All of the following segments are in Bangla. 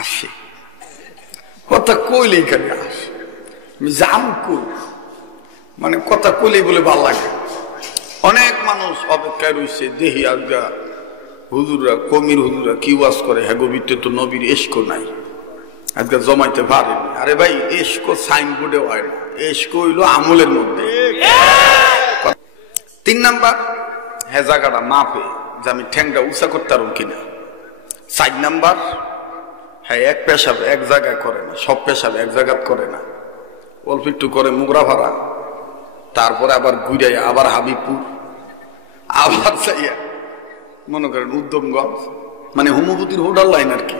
আসে, কথা কইলেই খালি আসে। আমি জাম কই, মানে কথা কইলেই বলে ভাল লাগে। অনেক মানুষ অপেক্ষায় রয়েছে, দেহি আজগা হুজুররা, কমির হুজুররা কি ওয়াজ করে, হ্যাঁ গোবিতে তো নবীর এশকো নাই, আজকে জমাইতে পারেনি। আরে ভাই, এশকো সাইনবোর্ডে হয় না, এশকো হইল আমলের মধ্যে। 3 নাম্বার, হ্যাঁ জায়গাটা মাপে যে আমি ঠ্যাংটা উঁচা করতে পারব কিনা। 4 নাম্বার, হ্যাঁ এক পেশাব এক জায়গায় করে না, সব পেশাব এক জায়গায় করে না, অল্প একটু করে মুগরা ভাড়া, তারপরে আবার ঘুরে আবার হাবিবপুর, আবার চাইয়া মনে করেন উদ্যমগঞ্জ, মানে হোমিওপ্যাথির হোডার লাইন আর কি।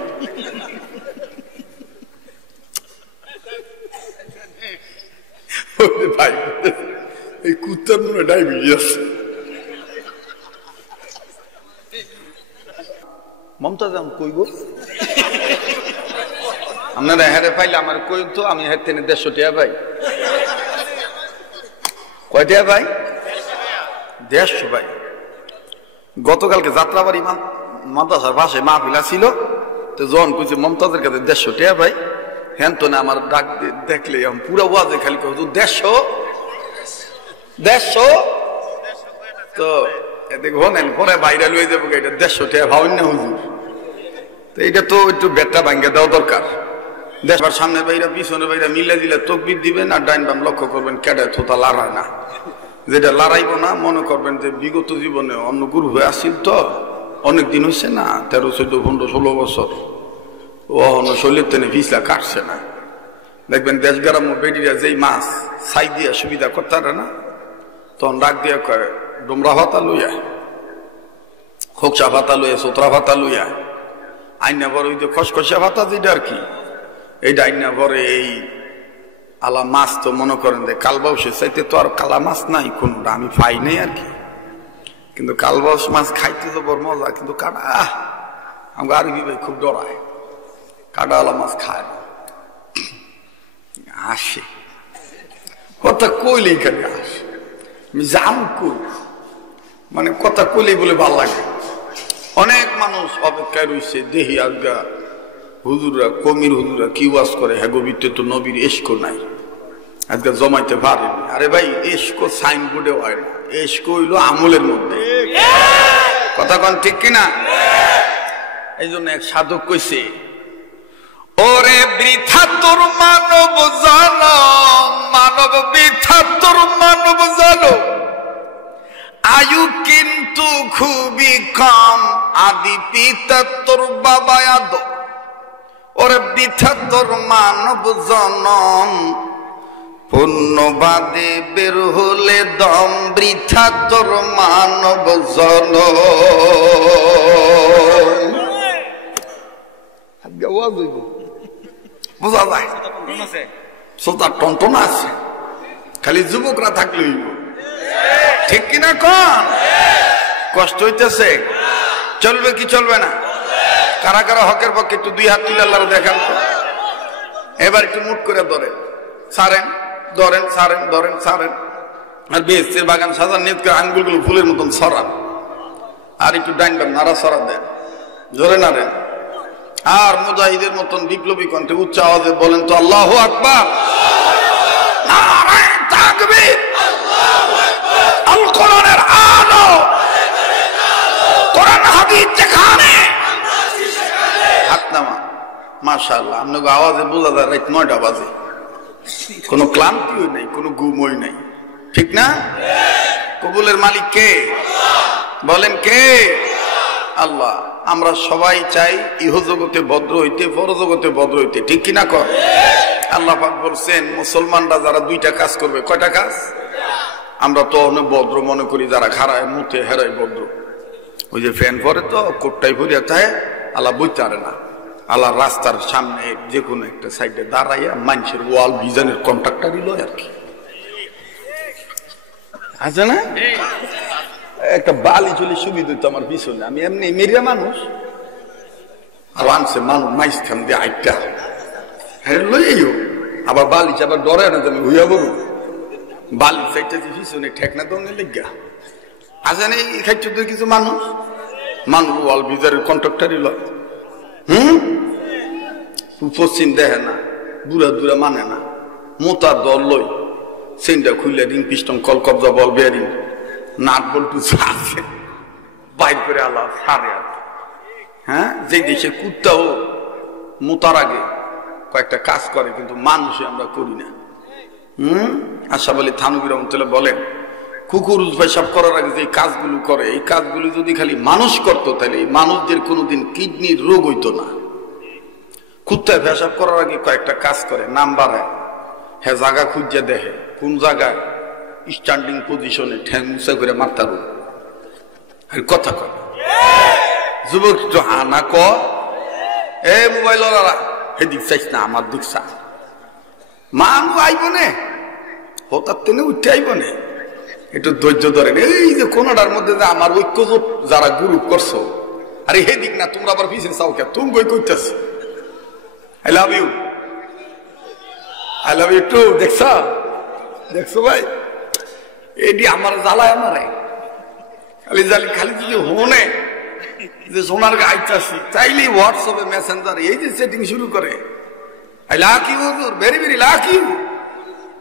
ভাই এই কুত্তার মনে ডায়াবেটিস আছে। মমতাজ কই গো, আপনারা হেরে পাইলে আমার কই তো, আমি হের থেকে 150 টাকা ভাই। কয় টাকা ভাই? 150 ভাই। গতকালকে যাত্রাবাড়ি মাদ্রাসার পাশে মাহফিল ছিল, তো যখন কইছে মমতাজের কাছে 150 টাকা ভাই, হ্যাঁ তো না আমার ডাক দেখলে পুরো ওয়াজে খালি হুজুর 150 তো এদিকে হনেন পরে বাইরে লয়ে যাবো, এটা 150 টাকা ভাবেন না হুজুর, তো এটা তো একটু বেটটা ভাঙ্গে দেওয়া দরকার। দেশবার সামনে বাইরা পিছনে বাইরা মিলে দিলে তকবির দিবেন, আর ডাইন বাম লক্ষ্য করবেন কেডা থোতা লড়ায় না, যেটা লড়াইব না মনে করবেন যে বিগত জীবনে অন্য গুরু হয়ে আসছিল, তো অনেক দিন হয়েছে না, 13, 14, 15, 16 বছর, ও শরীর টেনে পিছলা কাটছে না। দেখবেন দেশ গ্রাম বেডিরা যেই মাছ ছাই দিয়া সুবিধা করতে পারে না, তখন ডাক দিয়া কয় ডোমরা ভাতা লইয়া, খোকসা ভাতা লইয়া, সোতরা ভাতা লইয়া, আইনা পরে ওই যে খসখসা ভাতা যেটা আর কি, এইটা আইনা পরে এই আলা মাছ তো মনে করেন যে কালবাউসের চাইতে তো আর কালা মাছ নাই কোনটা, আমি পাই নাই আর কি, কিন্তু কালবাউস মাছ খাইতে তো বড় মজা, কিন্তু কাটা আমাকে আরবি ভাই খুব ডরায়, কাটাওয়ালা মাছ খায় না। আসে, কথা কইলেই খালি আসে। আমি জাম কই, মানে কথা কইলেই বলে ভাল লাগে। অনেক মানুষ অপেক্ষায় রয়েছে, দেহি আজগা হুজুররা, কমির হুজুররা কি ওয়াজ করে, হ্যাঁ গোবিতে তো নবীর এশকো নাই, আজকে জমাইতে পারেনি। আরে ভাই, এশকো সাইনবোর্ডে হয় না, এশকো হইল আমলের মধ্যে। কথা কন ঠিক কিনা? এই জন্য এক সাধক কইছে, ওরে বৃথা তোর মানব জানো, মানব বৃথা তোর মানব জানো, আয়ু কিন্তু খুবই কম, আদি পিতা তোর বাবা আদ। ওরে বৃথা তোর মানব জনম, পুণ্যবাদে বের হলে দম, বৃথা তোর মানব জনম। বোঝা যায় শ্রোতা টনটন আছে, খালি যুবকরা থাকলে ঠিক কিনা কন? কষ্ট হইতেছে, চলবে কি চলবে না? কারা কারা হকের পক্ষে একটু 2 হাত তুলে আল্লাহর দেখান তো। এবার একটু মুট করে ধরেন, ছাড়েন, ধরেন, ছাড়েন, ধরেন, ছাড়েন, আর বেহেশতের বাগান সাজান নিয়ত করে আঙ্গুলগুলো ফুলের মতন ছড়ান, আর একটু ডাইন বাম নাড়া ছড়া দেন, জোরে নাড়েন, আর মুজাহিদের মতন বিপ্লবী কণ্ঠে উচ্চ আওয়াজে বলেন তো আল্লাহু আকবার, নারায়ে তাকবীর, আল কোরআনের আলো, কোরআন হাদিস যেখানে। হাত নামা, মাশাআল্লাহ, আপনাকে আওয়াজে বোঝা যায় রাত 9টা বাজে, কোনো ক্লান্তিও নেই, কোনো ঘুমই নেই, ঠিক না? কবুলের মালিক কে? বলেন কে? আল্লাহ। আমরা সবাই চাই ইহজগতে ভদ্র হইতে, পরজগতে ভদ্র হইতে, ঠিক কিনা কর? আল্লাহ পাক বলছেন মুসলমানরা যারা 2টা কাজ করবে, কয়টা কাজ? আমরা তো অনেক ভদ্র মনে করি, যারা খারায় মুতে হেরাই ভদ্র। ওই যে ফ্যান পরে তো কোটটাই ভরিয়া থাকে, আল্লাহ বইতে পারে না। আল্লাহ রাস্তার সামনে যে কোনো একটা সাইডে দাঁড়াইয়া মানুষের ওয়াল ভিজানের কন্ট্রাক্টর দিল আর কি, আছে না? একটা বালি চলে সুবিধা হইতো আমার পিছনে, আমি এমনি মেরিয়া মানুষ, আর আনছে মানুষ মাইস খান দিয়ে আইটা, হ্যাঁ লইও আবার বালি আবার ডরে না, আমি হইয়া বলু বালি চাইতেছি পিছনে ঠেকনা দমনে লেগা, আছে না? এই খাইছে কিছু মানুষ, মানুষ ওয়াল ভিজারের কন্ট্রাক্টরই লয়। পশ্চিম দেখে না, বুড়া দুরা মানে না, মোটা দল লই সেন্টা খুললে রিং পিস্টন কল কবজা বল বেয়ারিং নাট বল্টু আছে বাইর করে আল্লাহ সারে আর হ্যাঁ। যে দেশে কুত্তাও মোতার আগে কয়েকটা কাজ করে, কিন্তু মানুষে আমরা করি না। আশা বলি থানবী রহমতুল্লাহ বলেন, কুকুর পেশাব করার আগে যে কাজগুলো করে, এই কাজগুলো যদি খালি মানুষ করতো তাহলে এই মানুষদের কোনোদিন কিডনির রোগ হইতো না। কুত্তায় পেশাব করার আগে কয়েকটা কাজ করে, নাম্বার এক, হ্যাঁ জায়গা খুঁজে দেখে কোন জায়গায় স্ট্যান্ডিং পজিশনে ঠ্যাং উঁচা করে মারতার আর কথা কয়। যুবক একটু হানা ক, এ মোবাইল হেদিক চাইস না, আমার দিক চা, মানু আইব নে হঠাৎ তেনে উঠে আইব নে, একটু ধৈর্য ধরেন। এই যে কোনটার মধ্যে যে আমার ঐক্য যারা গ্রুপ করছো, আরে হেদিক না, তোমরা আবার পিছিয়ে চাও কে, তুমি বই করতেছ। I love you, I love you too. দেখছো দেখছো ভাই, এটি আমার জ্বালায় আমারে খালি জালি, খালি যদি হনে যে সোনার গাইতাছি চাইলে হোয়াটসঅ্যাপে মেসেঞ্জার এই যে সেটিং শুরু করে, আই লাভ ইউ হুজুর, ভেরি ভেরি লাভ ইউ,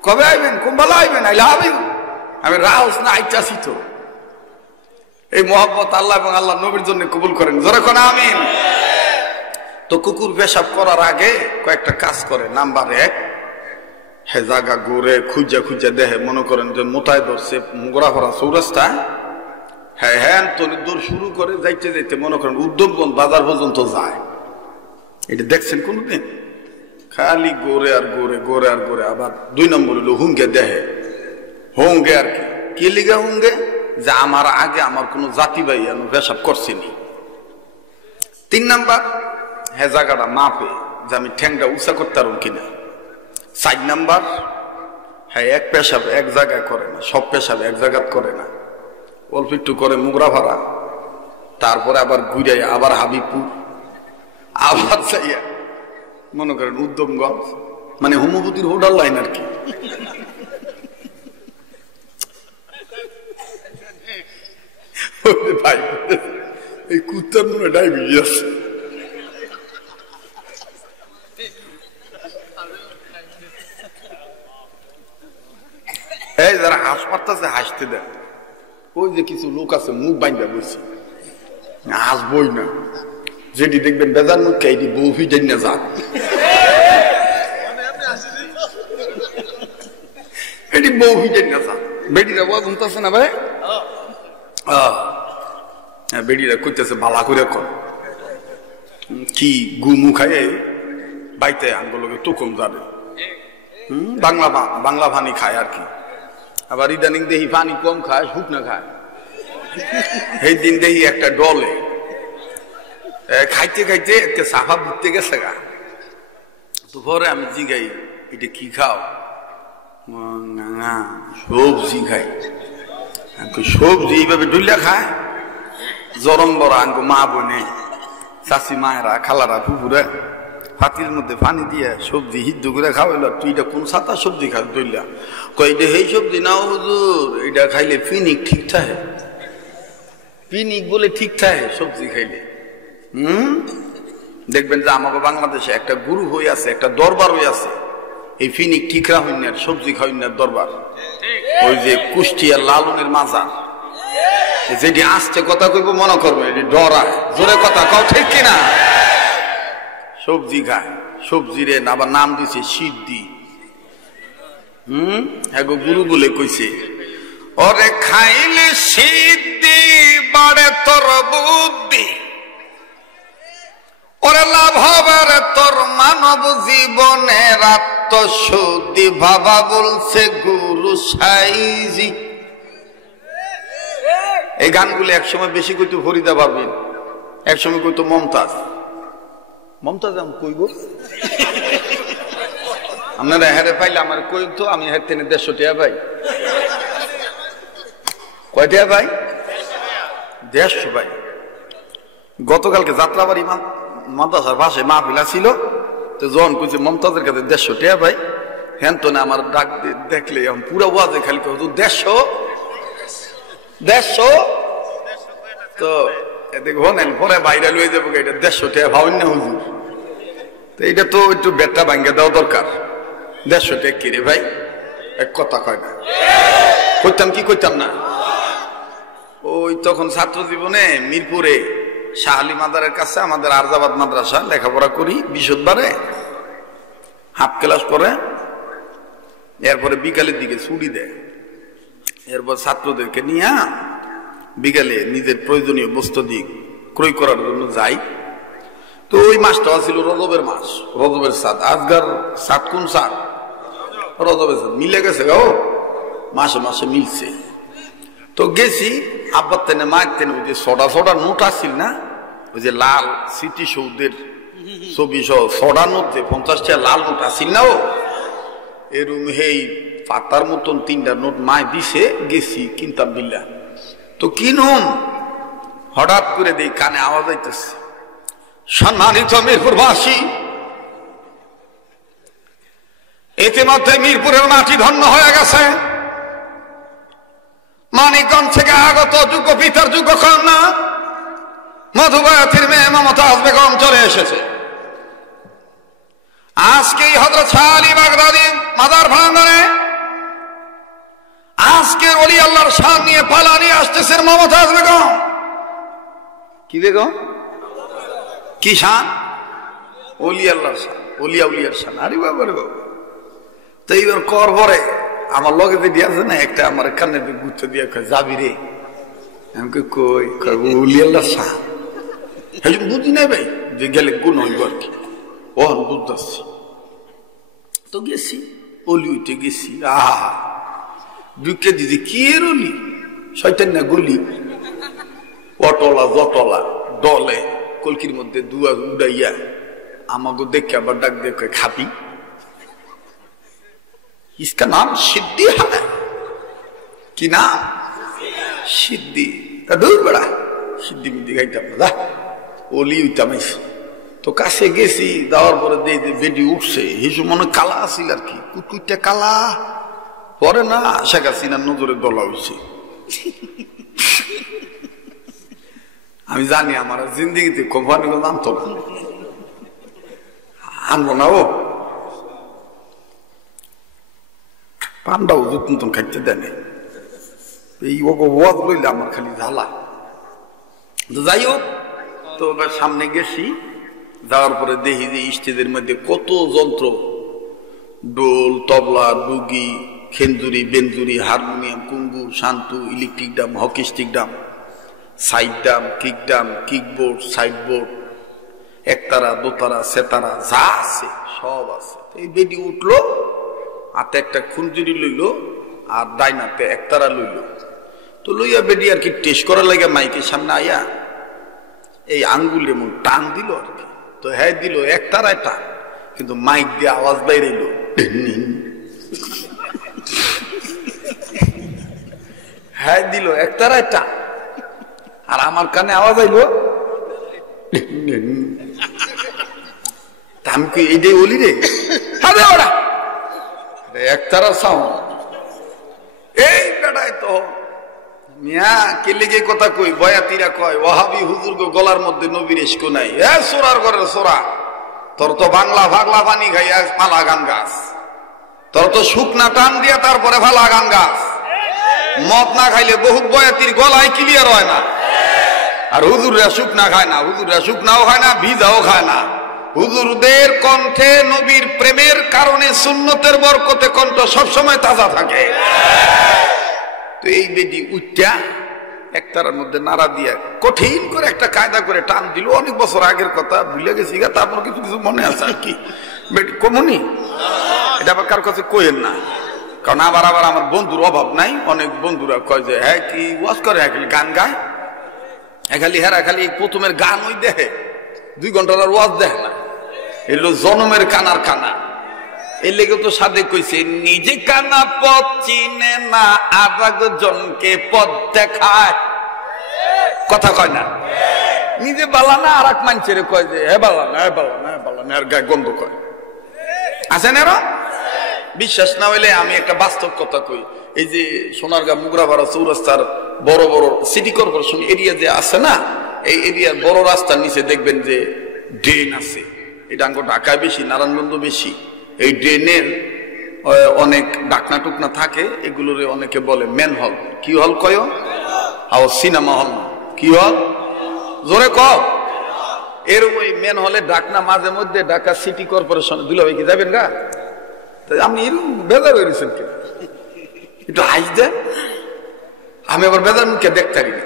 কবে আইবেন, কোনবেলা আইবেন, আই লাভ ইউ। আমি রাউস না আইতাছি তো। এই মহব্বত আল্লাহ এবং আল্লাহ নবীর জন্য কবুল করেন, জোরে কোন আমিন। তো কুকুর পেশাব করার আগে কয়েকটা কাজ করে। নাম্বার এক, হে জায়গা ঘুরে খুঁজা খুঁজা দেখে, মনে করেন যে মোটায় ধরছে মোগরা ভরা চৌরাস্তা, হ্যাঁ হ্যাঁ দৌড় শুরু করে, যাইতে যাইতে মনে করেন উদ্যোগগঞ্জ বাজার পর্যন্ত যায়। এটা দেখছেন কোনদিন? খালি গোরে আর গোরে, গোরে আর গোরে। আবার দুই নম্বর হলো হুঙ্গে দেখে, হুঙ্গে আর কি, কি লিগা হুঙ্গে, যে আমার আগে আমার কোন জাতি ভাই পেশাব করছিনি। তিন নাম্বার, হ্যাঁ জায়গাটা মাপে যে আমি ঠ্যাংটা উঁচা করতে পারব কিনা। 4 নাম্বার, হ্যাঁ এক পেশাব এক জায়গায় করে না, সব পেশাব এক জায়গায় করে না, অল্প একটু করে মুগরা ভাড়া, তারপরে আবার ঘুরে আবার হাবিবপুর, আবার যাইয়া মনে করেন উদ্যমগঞ্জ, মানে হোমিওপ্যাথির হোটেল লাইন আর কি। ভাই এই কুত্তার মনে ডায়াবেটিস আছে। এই যারা হাস পারতেছে হাসতে দেন, ওই যে কিছু লোক আছে মুখ বাইন্দা বলছি, হাসবই না, যেটি দেখবেন বেজার মুখ এটি বউ ফিটেন না যাক, এটি বউ ফিটেন না যাক। বেটিরা বাবা ঘুমতেছে না ভাই, বেটিরা করতেছে বালা করে কর কি গুমু খায় বাইতে আঙ্গুলোকে তো কম যাবে, বাংলা পানি খায় আর কি। আবার ইদানিং দেখি পানি কম খায়, শুকনা খায়। এই দিন দেখি একটা ডলে খাইতে খাইতে একটা সাফা বুঝতে গেছে গা। তো পরে আমি জিগাই, এটা কি খাও? সবজি খাই। সবজি এইভাবে ডুলিয়া খায়, জরম বড়া আঙ্গো মা বোনে চাষি মায়েরা খালারা পুকুরে হাতির মধ্যে পানি দিয়ে সবজি হিদ্ধ করে খাওয়াইল। তুই এটা কোন সাতা সবজি খাস দইলা? কইটা এই সবজি নাও হুজুর, এটা খাইলে পিনিক ঠিক থাকে, পিনিক বলে ঠিক থাকে সবজি খাইলে। দেখবেন যে আমাকে বাংলাদেশে একটা গুরু হয়ে আছে, একটা দরবার হয়ে আছে, এই ফিনিক ঠিকরা হইনার সবজি খাইনার দরবার। ওই যে কুষ্টিয়ার লালনের মাজার, যেটি আসছে কথা কইব মনে করবে এটি ডরায়, জোরে কথা কও ঠিক কিনা? সবজি খায়, সবজি রে আবার নাম দিছে সিদ্ধি। এগো গুরু বলে কইছে, ওরে খাইলে সিদ্ধি বাড়ে তোর বুদ্ধি, ওরে লাভ হবে রে তোর মানব জীবনের আত্মশুদ্ধি, বাবা বলছে গুরু সাইজি। এই গানগুলো একসময় বেশি কইতো ফরিদা পারবেন, একসময় কইতো মমতাজ। মমতাজ আমি কইব আপনারা হেরে পাইলে আমার কই তো, আমি হের তেনে 150 টাকা ভাই। কয় টাকা ভাই? 150 ভাই। গতকালকে যাত্রাবাড়ি মাদ্রাসার পাশে মাহফিল ছিল, তো যখন কইছে মমতাজের কাছে 150 টাকা ভাই, হ্যান তো না আমার ডাক দেখলে পুরা ওয়াজে খালি কত 150 তো দেখো নেন পরে বাইরে লয়ে যাবো, এটা 150 টাকা ভাবেন না হুজুর, তো এটা তো একটু বেটটা ভাঙ্গে দেওয়া দরকার। 150 টাকা কি রে ভাই, এক কথা কয় না, করতাম কি করতাম না। ওই তখন ছাত্র জীবনে মিরপুরে শাহ আলী মাদারের কাছে আমাদের আরজাবাদ মাদ্রাসা লেখাপড়া করি, বিশুদ্ধবারে হাফ ক্লাস করে, এরপরে বিকালের দিকে ছুটি দেয়। এরপর ছাত্রদেরকে নিয়ে বিকালে নিজের প্রয়োজনীয় বস্তু দিয়ে ক্রয় করার জন্য যাই। তো ওই মাসটা ছিল রজবের মাস, রজবের সাদ। আজকার সাদ কোন সাদ? রজবের সাদ। মিলে গেছে গো, মাসে মাসে মিলছে। তো গেছি আব্বার তেনে মায়ের তেনে, ওই যে সোডা সোডা নোট আসছিল না, ওই যে লাল স্মৃতিসৌধের ছবি সহ সোডা নোট, যে 50 টাকা লাল নোট আসছিল না, ও এরম হেই পাতার মতন 3টা নোট মায় দিছে। গেছি কিনতাম বিল্লা। তো কিনুম, হঠাৎ করে দেই কানে আওয়াজ আইতেছে, সম্মানিত মিরপুরবাসী, ইতিমধ্যে মিরপুরের মাটি ধন্য হয়ে গেছে। মানিকগঞ্জ থেকে আগত যোগ্য পিতার যোগ্য কন্যা মধুবায়াতির মেয়ে মমতাজ বেগম চলে এসেছে। আজকেই হযরত শাহ আলী বাগদাদী মাদার ভাঙনে আজকে ওলি আল্লাহর শান নিয়ে পালা নিয়ে আসতেছেন মমতাজ বেগম। কি বেগম? কি শান? ওলি আল্লাহর শান, ওলিয়া উলিয়ার শান। আরে বাবা রে বাবা। তো এইবার কর পরে আমার লগে যে দিয়ে আছে না, একটা আমার কানে গুচ্ছ দিয়ে যাবি রে, আমি কই ওলি আল্লাহর শান বুঝি নাই ভাই, যে গেলে গুণ হইব আর কি, ওহন বুঝতেছি। তো গেছি, অলি উঠে গেছি। আহা ঢুকে দিদি কি এর অলি, শয়তান না গলি, অটলা জটলা ডলে কলকির মধ্যে দুয়া উড়াইয়া আমাকে দেখে আবার ডাক দেখে খাপি। इसका नाम सिद्धि है। কি নাম? সিদ্ধি। দূর বেড়া, সিদ্ধি মিদ্ধি গাইতাম না, অলি উইতাম। তো কাছে গেছি, দেওয়ার পরে দিয়ে বেডি উঠছে, হিসু মনে কালা আসিল আর কি, কুটকুইটা কালা। পরে না শেখ হাসিনার নজরে দলা হয়েছে। আমি জানি আমার জিন্দিগিতে কোম্পানিগুলো জানতো না, আনবো না। ও পান্ডাও নতুন নতুন খাইতে দেয়, এই ওয়াজ লইলে আমার খালি ঝালা। তো যাই হোক, তো এবার সামনে গেছি, যাওয়ার পরে দেখি যে স্টেজের মধ্যে কত যন্ত্র, ডোল, তবলা, ডুগি, খেঞ্জুরি, বেঞ্জুরি, হারমোনিয়াম, কুঙ্গু, শান্তু, electric drum, hockey stick drum, side drum, kick drum, kickboard, sideboard, একতারা, দোতারা, সেতারা, যা আছে সব আছে। এই বেডি উঠলো, হাতে একটা খুঞ্জুরি লইল আর ডাইনাতে একতারা লইল। তো লইয়া বেডি আর কি টেস্ট করার লাগে মাইকের সামনে আইয়া এই আঙ্গুল এমন টান দিল আর কি। তো হ্যাঁ দিল একতারায় টান, কিন্তু মাইক দিয়ে আওয়াজ বাইরে এলো, হ্যাঁ দিল একতারায় টান, আর আমার কানে আওয়াজ আইলো। আমি কি এই যে বলি রে, ওরা একতারা সাউন্ড। এই বেটায় তো মিয়া কে লেগে কথা কই, বয়াতিরা কয় ওয়াহাবি হুজুর গলার মধ্যে নবীর ইশক নাই। এ সোরার ঘরের সোরা, তোর তো বাংলা ভাগলা পানি খাইয়া ফালা গান গাছ, তোর তো শুকনা টান দিয়া তারপরে ফালা গান গাছ। মদ না খাইলে বহুত বয়াতির গলায় ক্লিয়ার হয় না। আর হুজুররা শুকনা খায় না, হুজুররা শুকনাও খায় না, ভিজাও খায় না। হুজুরদের কণ্ঠে নবীর প্রেমের কারণে সুন্নতের বরকতে কণ্ঠ সবসময় তাজা থাকে। তো এই বেদি উচ্চা একতারার মধ্যে নাড়া দিয়া কঠিন করে একটা কায়দা করে টান দিল। অনেক বছর আগের কথা, ভুলে গেছি, তারপর কিছু কিছু মনে আছে আর কি। কমনি এটা আবার কার কাছে কইেন না, কারণ আবার আমার বন্ধুর অভাব নাই। অনেক বন্ধুরা কয় যে হ্যাঁ কি ওয়াজ করে, হ্যাঁ খালি গান গায়, হ্যাঁ খালি হেরা খালি প্রথমের গান ওই দেখে, 2 ঘন্টার আর ওয়াজ দেখে না। এলো জনমের কানার কানা। এর লেগে তো সাথে কইছে, নিজে কানা পথ চিনে না, আর জনকে পথ দেখায়। কথা কয় না, নিজে বালা না, আর এক মানুষের কয় যে হে বালা না, হে বালা না, হে বালা না, আর গায়ে গন্ধ কয়। আছেন এরা? বিশ্বাস না হইলে আমি একটা বাস্তব কথা কই। এই যে সোনারগাঁ, মুগরাপাড়া, চৌরাস্তার বড় বড় সিটি কর্পোরেশন এরিয়া যে আছে না, এই এরিয়ার বড় রাস্তার নিচে দেখবেন যে ড্রেন আছে, এটা আঙ্গ ঢাকায় বেশি, নারায়ণগঞ্জ বেশি। এই ড্রেনের অনেক ডাকনা টুকনা থাকে, এগুলোরে অনেকে বলে ম্যান হল। কি হল কয়? আও সিনেমা হল। কি হল? জোরে ক। এর ওই ম্যান হলে ডাকনা মাঝে মধ্যে ঢাকা সিটি কর্পোরেশন দিল, কি যাবেন গা? আপনি এরকম বেজার হয়েছেন কে? একটু হাই দেন। আমি আবার বেজার মুখে দেখতে পারি না।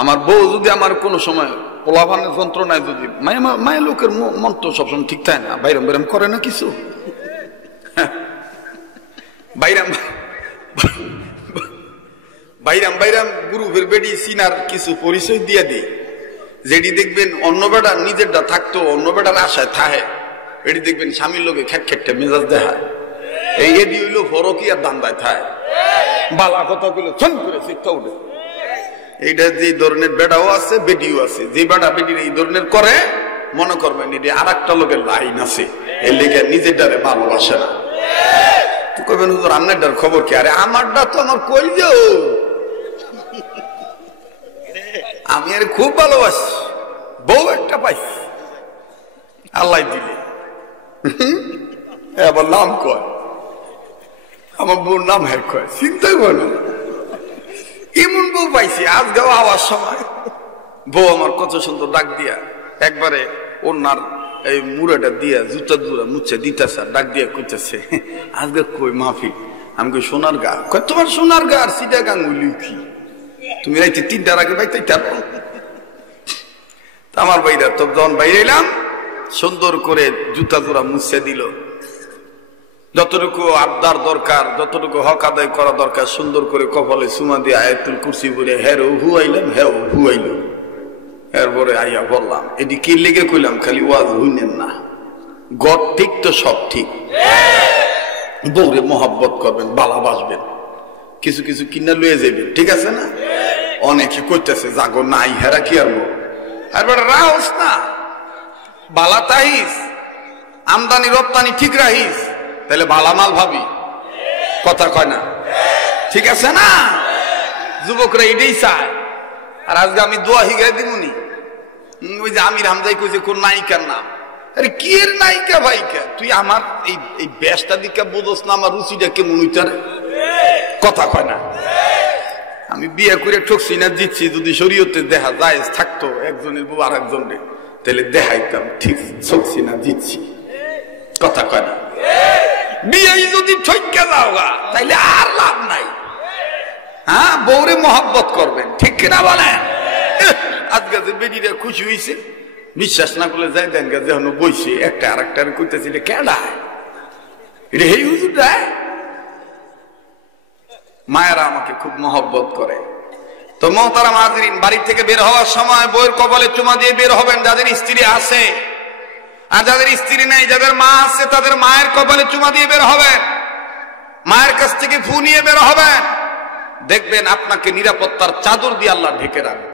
আমার বউ যদি আমার কোনো সময় পোলাভানের যন্ত্রণায় যদি মায়ের লোকের মন তো সবসময় ঠিক থাকে না, বাইরাম বাইরাম করে না কিছু, বাইরাম বাইরাম বাইরাম গ্রুপের বেডি সিনার কিছু পরিচয় দিয়ে দিই, যেটি দেখবেন অন্য বেড়া নিজেরটা থাকতো অন্য বেড়ার আশায় থাহে, এটি দেখবেন স্বামীর লোকে খেট খেটে মেজাজ দেখায়। এই এদি হইলো ফরকিয়ার দান্দায় থায়, বালা কথা গুলো ছন করে শিক্ষা উঠে। এইটা যে ধরনের বেড়াও আছে বেডিও আছে, যে বেড়া বেডির এই ধরনের করে মনে করবেন এটি আর একটা লোকের লাইন আছে, এর লেগে নিজের ডারে ভালোবাসে না। তুই কবেন হুজুর আপনার খবর কি? আরে আমারটা তো আমার কই যাও, আমি আর খুব ভালোবাসি, বউ একটা পাইছি আল্লাহ দিলে। আবার নাম কয়, আমার বউর নাম হ্যাঁ কয়, চিন্তা করে না এমন বউ পাইছি। আজ গাও আওয়ার সময় বউ আমার কত সুন্দর ডাক দিয়া একবারে ওনার এই মুড়াটা দিয়া জুতা জুড়া মুচ্ছে দিতেছে, ডাক দিয়া কইতেছে আজকে কই মাহফিল? আমি কই সোনার গা। কয় তোমার সোনার গা আর সিটা গান বলি কি? তুমি রাইতে 3টার আগে বাইতে আমার বাইরা তো যখন বাইরে এলাম সুন্দর করে জুতা জোড়া মুছে দিল, যতটুকু আবদার দরকার যতটুকু হক আদায় করা দরকার সুন্দর করে কপালে সুমা দিয়ে আয়াতুল কুরসি পড়ে হ্যাঁ হুয়াইলাম, হ্যাঁ হুয়াইল। এরপরে আইয়া বললাম এটি কি লেগে কইলাম, খালি ওয়াজ হইনেন না, গড ঠিক তো সব ঠিক। বউরে মহব্বত করবেন, ভালোবাসবেন, কিছু কিছু কিনা লয়ে যাবেন, ঠিক আছে না? অনেকে কইতেছে জাগো নাই হেরা কি আর এরপরে রাহস না, বালা তাহিস, আমদানি রপ্তানি ঠিক রাহিস, তাহলে ভালা মাল ভাবি, কথা কয় না, ঠিক আছে না? যুবকরা এটাই চায়। আর আজকে আমি দোয়া হিগাই দিবনি, ওই যে আমির হামজাই কইছে কোন নায়িকার নাম, আরে কি এর নায়িকা ভাইকা? তুই আমার এই বেশটা দিকে বোঝস না, আমার রুচিটা কেমন হইতারে, কথা কয় না? আমি বিয়ে করে ঠকছি না দিচ্ছি, যদি শরীয়তে দেখা যায় থাকতো একজনের বউ আর একজনের, তাহলে দেখাইতাম ঠিক ঠকছি না দিচ্ছি, কথা কয় না? বিয়ে যদি ঠকে যাও তাইলে আর লাভ নাই। হ্যাঁ, বউরে মহব্বত করবেন, ঠিক কিনা বলেন? আজকে যে বেডিরা খুশি হয়েছে, বিশ্বাস না করলে যাই দেন গা, যখন বইছে একটা আর একটা কইতেছে এটা কেডা, এটা এই হুজুর দেয়। মায়েরা আমাকে খুব মহব্বত করে। তো মোহতারাম হাজরিন, বাড়ি থেকে বের হওয়ার সময় বউয়ের কপালে চুমা দিয়ে বের হবেন যাদের স্ত্রী আছে, আর যাদের স্ত্রী নেই, যাদের মা আছে তাদের মায়ের কপালে চুমা দিয়ে বের হবেন, মায়ের কাছ থেকে ফু নিয়ে বের হবেন। দেখবেন আপনাকে নিরাপত্তার চাদর দিয়ে আল্লাহ ঢেকে রাখবে।